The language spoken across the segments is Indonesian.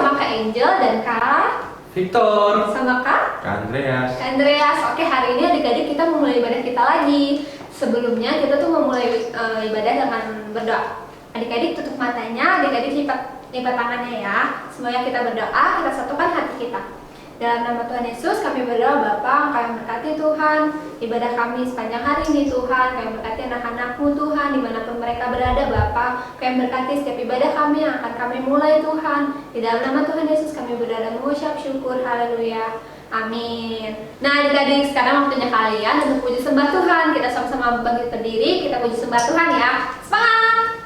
sama Kak Angel dan Kak Victor sama Kak Andreas. Oke, hari ini adik-adik kita memulai ibadah kita lagi. Sebelumnya kita tuh memulai ibadah dengan berdoa. Adik-adik tutup matanya, adik-adik lipat tangannya ya. Semuanya kita berdoa, kita satukan hati kita. Dalam nama Tuhan Yesus kami berdoa, Bapa, Engkau yang berkati Tuhan ibadah kami sepanjang hari ini Tuhan. Engkau yang berkati anak-anak-Mu Tuhan, dimanapun mereka berada Bapa. Engkau yang berkati setiap ibadah kami yang akan kami mulai Tuhan. Di dalam nama Tuhan Yesus kami berdoa dan mengucap syukur, haleluya, amin. Nah adik-adik, sekarang waktunya kalian untuk puji sembah Tuhan. Kita sama-sama bangkit berdiri, kita puji sembah Tuhan ya. Semangat!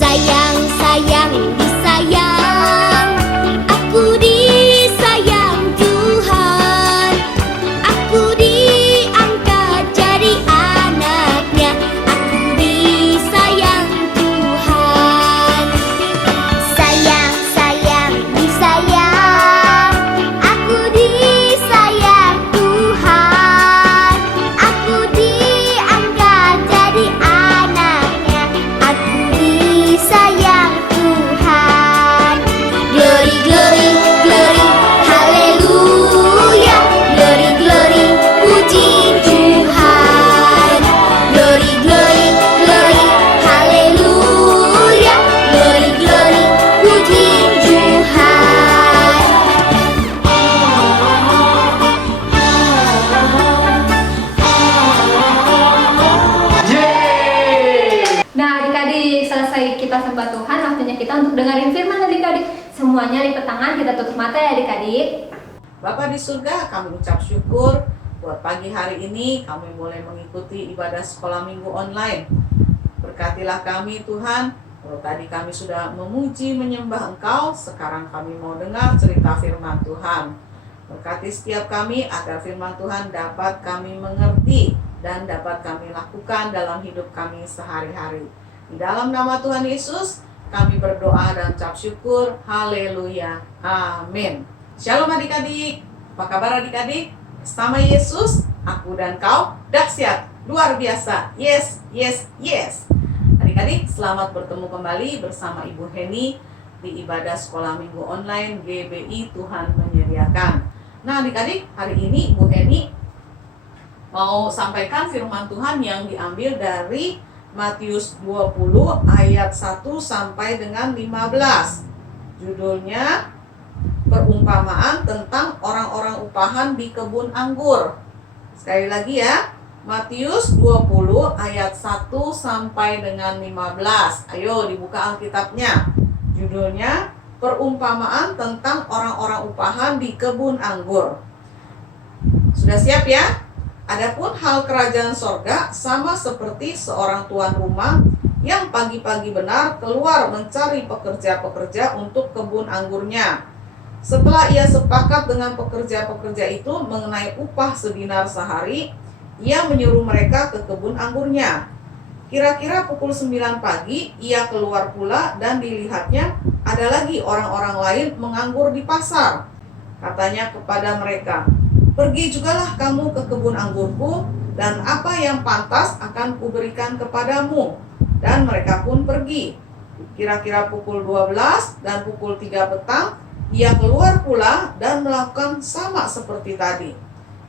Sayang, sayang, disayang, aku disayang Tuhan. Aku diangkat jadi anaknya, aku disayang Tuhan. Sayang, sayang, disayang, aku disayang Tuhan. Aku diangkat jadi anaknya, aku disayang Tuhan. Glory, glory, glory, haleluya. Glory, glory, puji Tuhan. Glory, glory, glory, haleluya. Glory, glory, puji Tuhan. Yeay! Nah adik-adik, selesai kita sembah Tuhan, waktunya kita untuk dengerin firman adik-adik. Semuanya lipat tangan, kita tutup mata ya adik-adik. Bapa di surga, kami ucap syukur buat pagi hari ini kami boleh mengikuti ibadah sekolah minggu online. Berkatilah kami Tuhan. Kalau tadi kami sudah memuji menyembah Engkau, sekarang kami mau dengar cerita firman Tuhan. Berkati setiap kami agar firman Tuhan dapat kami mengerti dan dapat kami lakukan dalam hidup kami sehari-hari. Di dalam nama Tuhan Yesus kami berdoa dan ucap syukur. Haleluya. Amin. Shalom adik-adik. Apa kabar adik-adik? Sama Yesus, aku dan kau dahsyat, luar biasa. Yes, yes, yes. Adik-adik, selamat bertemu kembali bersama Ibu Heni di ibadah sekolah minggu online GBI Tuhan Menyediakan. Nah adik-adik, hari ini Ibu Heni mau sampaikan firman Tuhan yang diambil dari Matius 20 ayat 1 sampai dengan 15. Judulnya perumpamaan tentang orang-orang upahan di kebun anggur. Sekali lagi ya, Matius 20 ayat 1 sampai dengan 15. Ayo dibuka Alkitabnya. Judulnya perumpamaan tentang orang-orang upahan di kebun anggur. Sudah siap ya? Adapun hal kerajaan sorga sama seperti seorang tuan rumah yang pagi-pagi benar keluar mencari pekerja-pekerja untuk kebun anggurnya. Setelah ia sepakat dengan pekerja-pekerja itu mengenai upah sedinar sehari, ia menyuruh mereka ke kebun anggurnya. Kira-kira pukul 9 pagi ia keluar pula dan dilihatnya ada lagi orang-orang lain menganggur di pasar. Katanya kepada mereka, "Pergi jugalah kamu ke kebun anggurku, dan apa yang pantas akan kuberikan kepadamu." Dan mereka pun pergi. Kira-kira pukul 12 dan pukul 3 petang, ia keluar pula dan melakukan sama seperti tadi.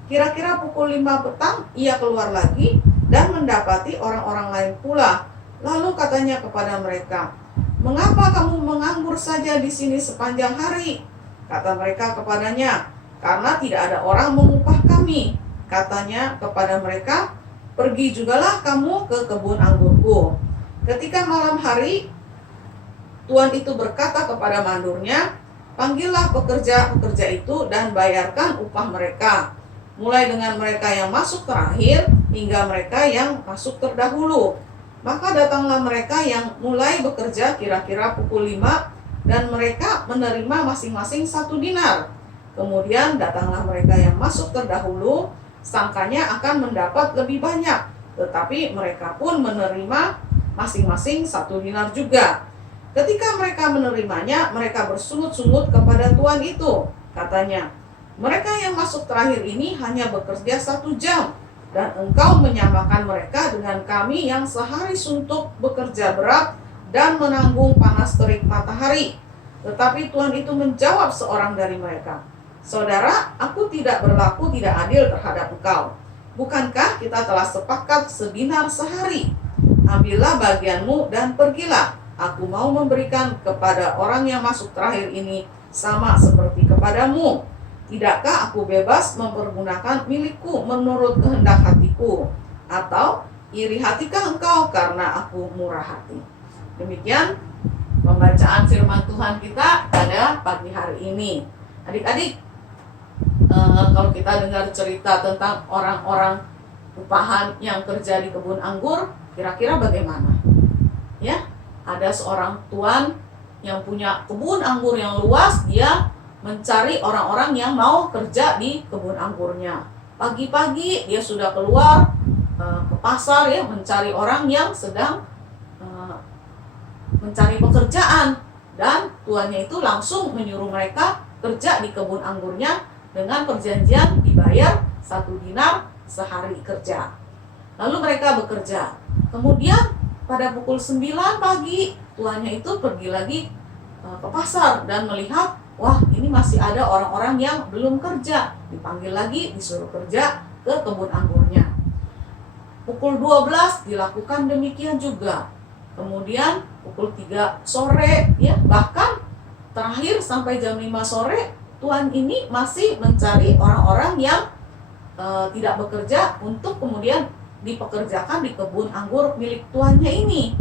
Kira-kira pukul 5 petang, ia keluar lagi dan mendapati orang-orang lain pula. Lalu katanya kepada mereka, "Mengapa kamu menganggur saja di sini sepanjang hari?" Kata mereka kepadanya, "Karena tidak ada orang mengupah kami." Katanya kepada mereka, "Pergi jugalah kamu ke kebun anggurku." Ketika malam hari, tuan itu berkata kepada mandurnya, "Panggillah pekerja-pekerja itu dan bayarkan upah mereka, mulai dengan mereka yang masuk terakhir hingga mereka yang masuk terdahulu." Maka datanglah mereka yang mulai bekerja kira-kira pukul 5 dan mereka menerima masing-masing 1 dinar. Kemudian datanglah mereka yang masuk terdahulu, sangkanya akan mendapat lebih banyak, tetapi mereka pun menerima masing-masing 1 dinar juga. Ketika mereka menerimanya, mereka bersungut-sungut kepada tuan itu. Katanya, "Mereka yang masuk terakhir ini hanya bekerja 1 jam, dan engkau menyamakan mereka dengan kami yang sehari suntuk bekerja berat dan menanggung panas terik matahari. Tetapi Tuhan itu menjawab seorang dari mereka, saudara, aku tidak berlaku tidak adil terhadap engkau. Bukankah kita telah sepakat sedinar sehari? Ambillah bagianmu dan pergilah. Aku mau memberikan kepada orang yang masuk terakhir ini sama seperti kepadamu. Tidakkah aku bebas mempergunakan milikku menurut kehendak hatiku? Atau iri hatikah engkau karena aku murah hati? Demikian pembacaan firman Tuhan kita pada pagi hari ini. Adik-adik, kalau kita dengar cerita tentang orang-orang upahan yang kerja di kebun anggur, kira-kira bagaimana? Ya, ada seorang tuan yang punya kebun anggur yang luas, dia mencari orang-orang yang mau kerja di kebun anggurnya. Pagi-pagi dia sudah keluar ke pasar ya, mencari orang yang sedang mencari pekerjaan, dan tuannya itu langsung menyuruh mereka kerja di kebun anggurnya dengan perjanjian dibayar 1 dinar sehari kerja. Lalu mereka bekerja. Kemudian pada pukul 9 pagi tuannya itu pergi lagi ke pasar dan melihat, wah, ini masih ada orang-orang yang belum kerja. Dipanggil lagi, disuruh kerja ke kebun anggurnya. Pukul 12 dilakukan demikian juga. Kemudian pukul 3 sore ya, bahkan terakhir sampai jam 5 sore tuan ini masih mencari orang-orang yang tidak bekerja untuk kemudian dipekerjakan di kebun anggur milik tuannya ini.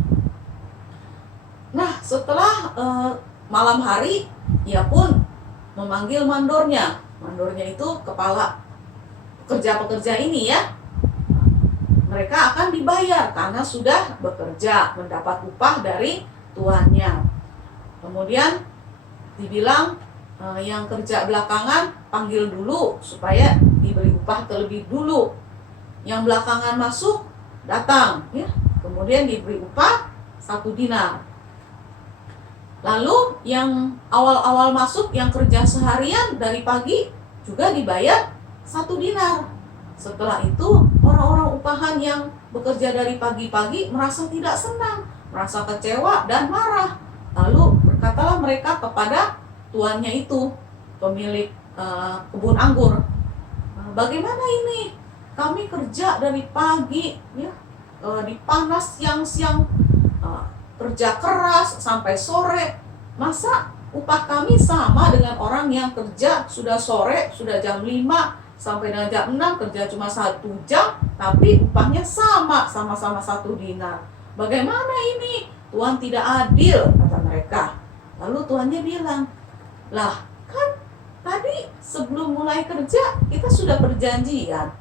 Nah, setelah malam hari, ia pun memanggil mandornya. Mandornya itu kepala pekerja-pekerja ini ya. Mereka akan dibayar karena sudah bekerja, mendapat upah dari tuannya. Kemudian dibilang yang kerja belakangan panggil dulu supaya diberi upah terlebih dulu. Yang belakangan masuk datang ya. Kemudian diberi upah 1 dinar. Lalu yang awal-awal masuk yang kerja seharian dari pagi juga dibayar 1 dinar. Setelah itu orang-orang upahan yang bekerja dari pagi-pagi merasa tidak senang, merasa kecewa dan marah. Lalu berkatalah mereka kepada tuannya itu, pemilik kebun anggur, bagaimana ini? Kami kerja dari pagi ya, di panas siang-siang, kerja keras sampai sore. Masa upah kami sama dengan orang yang kerja sudah sore, sudah jam 5 sampai dengan jam 6, kerja cuma 1 jam, tapi upahnya sama-sama 1 dinar. Bagaimana ini? Tuhan tidak adil, kata mereka. Lalu tuannya bilang, lah kan tadi sebelum mulai kerja kita sudah perjanjian.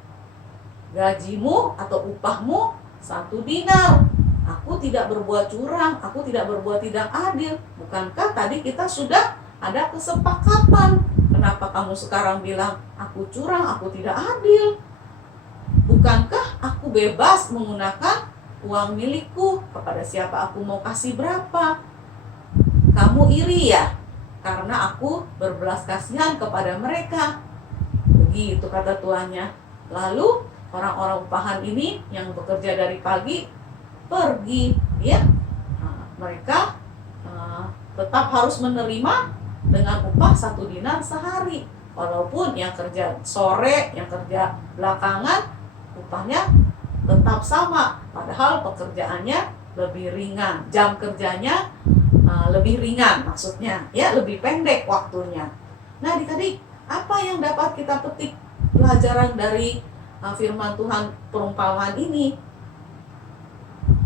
Gajimu atau upahmu 1 dinar. Aku tidak berbuat curang, aku tidak berbuat tidak adil. Bukankah tadi kita sudah ada kesepakatan? Kenapa kamu sekarang bilang aku curang, aku tidak adil? Bukankah aku bebas menggunakan uang milikku kepada siapa aku mau kasih berapa? Kamu iri ya? Karena aku berbelas kasihan kepada mereka. Begitu kata tuannya. Lalu orang-orang upahan ini yang bekerja dari pagi pergi ya. Nah, mereka tetap harus menerima dengan upah 1 dinar sehari. Walaupun yang kerja sore, yang kerja belakangan, upahnya tetap sama. Padahal pekerjaannya lebih ringan, jam kerjanya lebih ringan maksudnya, ya lebih pendek waktunya. Nah, adik-adik, apa yang dapat kita petik pelajaran dari firman Tuhan perumpamaan ini?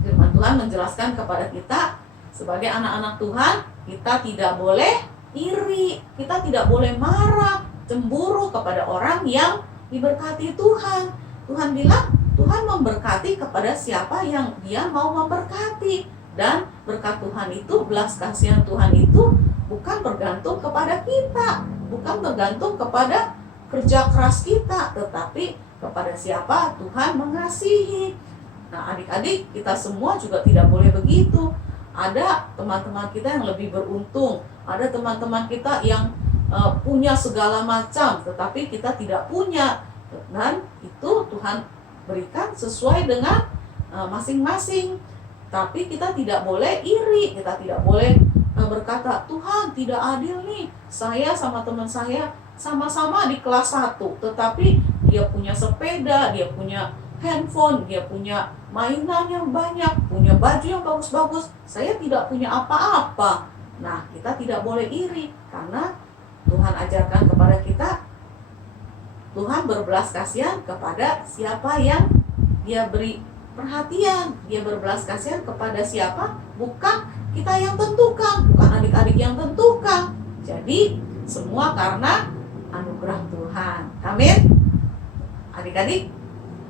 Firman Tuhan menjelaskan kepada kita sebagai anak-anak Tuhan, kita tidak boleh iri, kita tidak boleh marah, cemburu kepada orang yang diberkati Tuhan. Tuhan bilang, Tuhan memberkati kepada siapa yang Dia mau memberkati. Dan berkat Tuhan itu, belas kasihan Tuhan itu bukan bergantung kepada kita, bukan bergantung kepada kerja keras kita, tetapi kepada siapa Tuhan mengasihi. Nah, adik-adik, kita semua juga tidak boleh begitu. Ada teman-teman kita yang lebih beruntung, ada teman-teman kita yang punya segala macam, tetapi kita tidak punya. Dan itu Tuhan berikan sesuai dengan masing-masing. Tapi kita tidak boleh iri, kita tidak boleh berkata, Tuhan tidak adil nih, saya sama teman saya sama-sama di kelas 1, tetapi dia punya sepeda, dia punya handphone, dia punya mainan yang banyak, punya baju yang bagus-bagus, saya tidak punya apa-apa. Nah, kita tidak boleh iri, karena Tuhan ajarkan kepada kita, Tuhan berbelas kasihan kepada siapa yang dia beri perhatian. Dia berbelas kasihan kepada siapa? Bukan kita yang tentukan, bukan adik-adik yang tentukan. Jadi semua karena anugerah Tuhan. Amin. Adik-adik,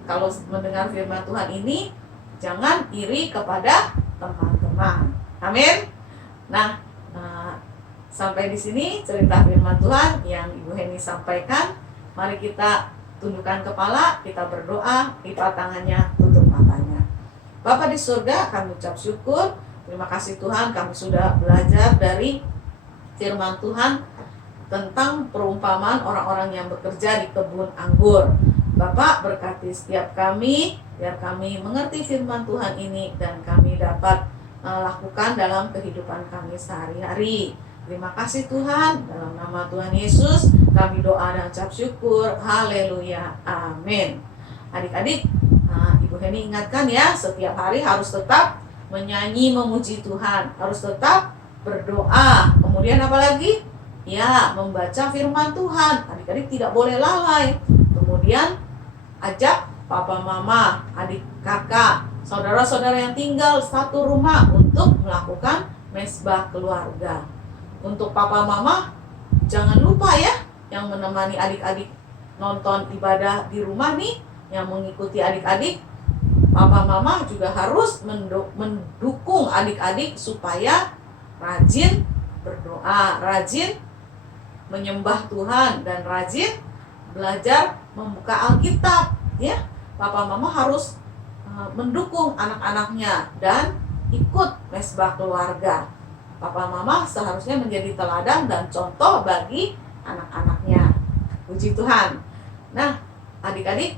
kalau mendengar firman Tuhan ini, jangan iri kepada teman-teman. Amin. Nah, sampai di sini cerita firman Tuhan yang Ibu Heni sampaikan. Mari kita tundukkan kepala, kita berdoa, lipat tangannya, tutup matanya. Bapa di surga, kami ucap syukur. Terima kasih Tuhan, kami sudah belajar dari firman Tuhan tentang perumpamaan orang-orang yang bekerja di kebun anggur. Bapak berkati setiap kami, biar kami mengerti firman Tuhan ini dan kami dapat lakukan dalam kehidupan kami sehari-hari. Terima kasih Tuhan, dalam nama Tuhan Yesus kami doa dan ucap syukur. Haleluya, amin. Adik-adik, Ibu Heni ingatkan ya, setiap hari harus tetap menyanyi memuji Tuhan, harus tetap berdoa. Kemudian apa lagi? Ya, membaca firman Tuhan. Adik-adik tidak boleh lalai. Kemudian ajak papa mama, adik kakak, saudara-saudara yang tinggal satu rumah untuk melakukan mesbah keluarga. Untuk papa mama, jangan lupa ya, yang menemani adik-adik nonton ibadah di rumah nih, yang mengikuti adik-adik, papa mama juga harus mendukung adik-adik supaya rajin berdoa, rajin menyembah Tuhan, dan rajin belajar membuka Alkitab. Ya, papa mama harus mendukung anak-anaknya dan ikut mesbah keluarga. Papa mama seharusnya menjadi teladan dan contoh bagi anak-anaknya. Puji Tuhan. Nah, adik-adik,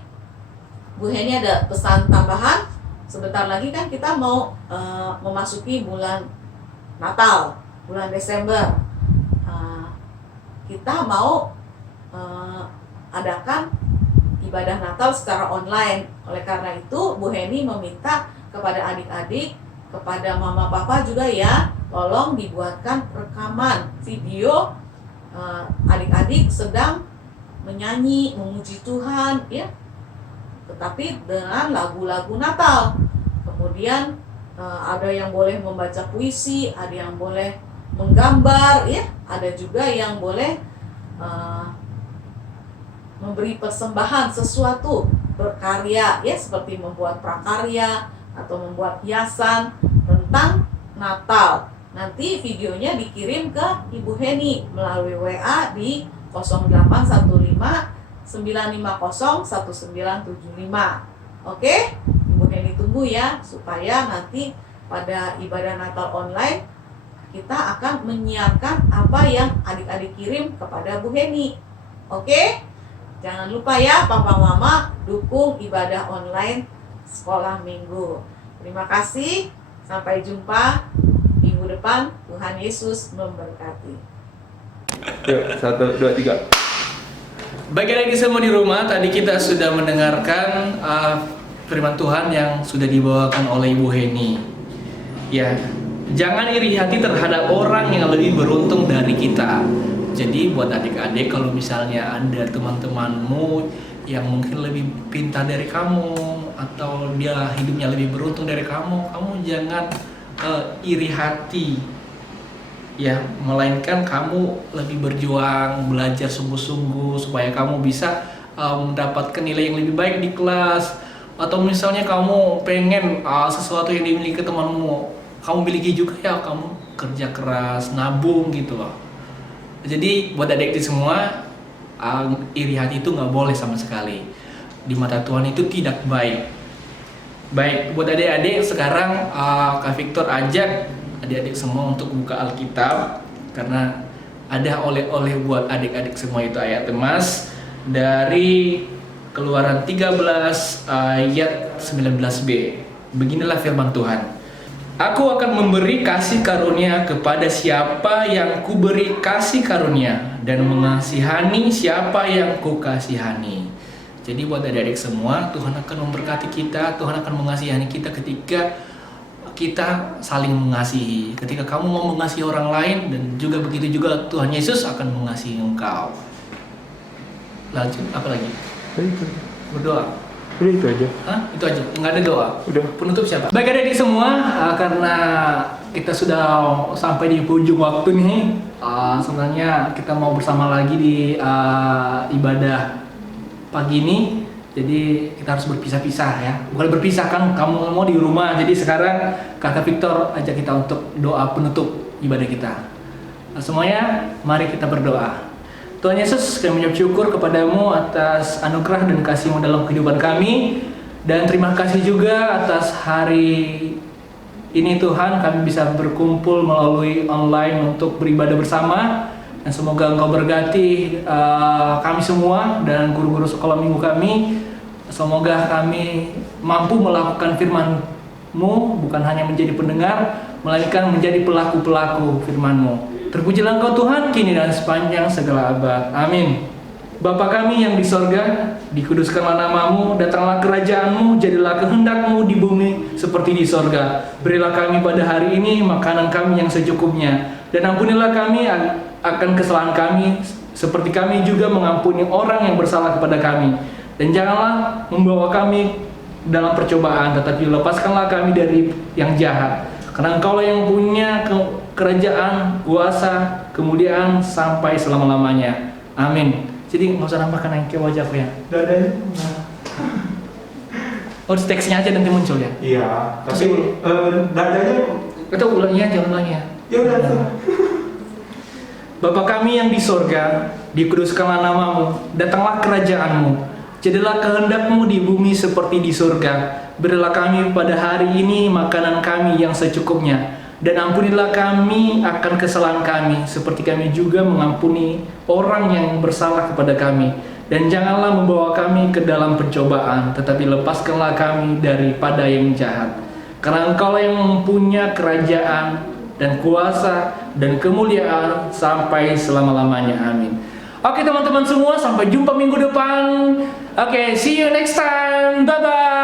Bu Heni ada pesan tambahan. Sebentar lagi kan kita mau memasuki bulan Natal, bulan Desember. Kita mau adakan ibadah Natal secara online. Oleh karena itu, Bu Heni meminta kepada adik-adik, kepada mama papa juga ya, tolong dibuatkan rekaman video adik-adik sedang menyanyi, memuji Tuhan ya, tetapi dengan lagu-lagu Natal. Kemudian ada yang boleh membaca puisi, ada yang boleh menggambar ya, ada juga yang boleh memberi persembahan sesuatu, berkarya ya, seperti membuat prakarya atau membuat hiasan tentang Natal. Nanti videonya dikirim ke Ibu Heni melalui WA di 0815 950 1975. Oke? Ibu Heni tunggu ya, supaya nanti pada ibadah Natal online kita akan menyiapkan apa yang adik-adik kirim kepada Bu Heni. Oke? Jangan lupa ya, papa mama dukung ibadah online sekolah minggu. Terima kasih. Sampai jumpa minggu depan. Tuhan Yesus memberkati. Yuk, 1, 2, 3. Bagi adik semua di rumah, tadi kita sudah mendengarkan firman Tuhan yang sudah dibawakan oleh Ibu Heni. Ya, jangan iri hati terhadap orang yang lebih beruntung dari kita. Jadi buat adik-adik, kalau misalnya ada teman-temanmu yang mungkin lebih pintar dari kamu, atau dia hidupnya lebih beruntung dari kamu jangan iri hati ya, melainkan kamu lebih berjuang, belajar sungguh-sungguh supaya kamu bisa mendapatkan nilai yang lebih baik di kelas. Atau misalnya kamu pengen sesuatu yang dimiliki temanmu, kamu miliki juga ya, kamu kerja keras, nabung gitu loh. Jadi buat adik-adik semua, iri hati itu nggak boleh sama sekali. Di mata Tuhan itu tidak baik. Baik, buat adik-adik sekarang Kak Victor ajak adik-adik semua untuk buka Alkitab, karena ada oleh-oleh buat adik-adik semua, itu ayat emas dari Keluaran 13 ayat 19b. Beginilah firman Tuhan. Aku akan memberi kasih karunia kepada siapa yang kuberi kasih karunia, dan mengasihani siapa yang kukasihani. Jadi buat adik-adik semua, Tuhan akan memberkati kita, Tuhan akan mengasihani kita ketika kita saling mengasihi. Ketika kamu mau mengasihi orang lain, dan juga begitu juga Tuhan Yesus akan mengasihi engkau. Lanjut, apa lagi? Berdoa. Udah itu aja. Hah? Itu aja? Nggak ada doa? Udah. Penutup siapa? Baik adik-adik semua, karena kita sudah sampai di ujung waktu nih, sebenarnya kita mau bersama lagi di ibadah pagi ini. Jadi kita harus berpisah-pisah ya. Bukan berpisah kan, kamu mau di rumah. Jadi sekarang Kakak Victor ajak kita untuk doa penutup ibadah kita. Nah, semuanya, mari kita berdoa. Tuhan Yesus, kami mengucap syukur kepadamu atas anugerah dan kasih-Mu dalam kehidupan kami. Dan terima kasih juga atas hari ini Tuhan, kami bisa berkumpul melalui online untuk beribadah bersama. Dan semoga Engkau berkati kami semua dan guru-guru sekolah minggu kami. Semoga kami mampu melakukan firman-Mu, bukan hanya menjadi pendengar, melainkan menjadi pelaku-pelaku firman-Mu. Terpujilah Engkau Tuhan, kini dan sepanjang segala abad. Amin. Bapa kami yang di sorga, dikuduskanlah namamu, datanglah kerajaan-Mu, jadilah kehendak-Mu di bumi seperti di sorga. Berilah kami pada hari ini makanan kami yang secukupnya, dan ampunilah kami akan kesalahan kami, seperti kami juga mengampuni orang yang bersalah kepada kami. Dan janganlah membawa kami dalam percobaan, tetapi lepaskanlah kami dari yang jahat. Karena Engkaulah yang punya kerajaan, kuasa, kemuliaan sampai selama-lamanya. Amin. Jadi nggak usah nambahkan yang ke wajahku ya. Dadanya. Oh, teksnya aja nanti muncul ya. Iya. Tapi dadanya. Kita ulangi aja, ulangi ya. Ya udah. Bapa kami yang di sorga, dikuduskanlah namamu, datanglah kerajaan-Mu. Jadilah kehendak-Mu di bumi seperti di surga. Berilah kami pada hari ini makanan kami yang secukupnya. Dan ampunilah kami akan kesalahan kami, seperti kami juga mengampuni orang yang bersalah kepada kami. Dan janganlah membawa kami ke dalam pencobaan, tetapi lepaskanlah kami daripada yang jahat. Karena Engkaulah yang mempunyai kerajaan dan kuasa dan kemuliaan sampai selama-lamanya. Amin. Oke teman-teman semua, sampai jumpa minggu depan. Oke, see you next time. Bye-bye.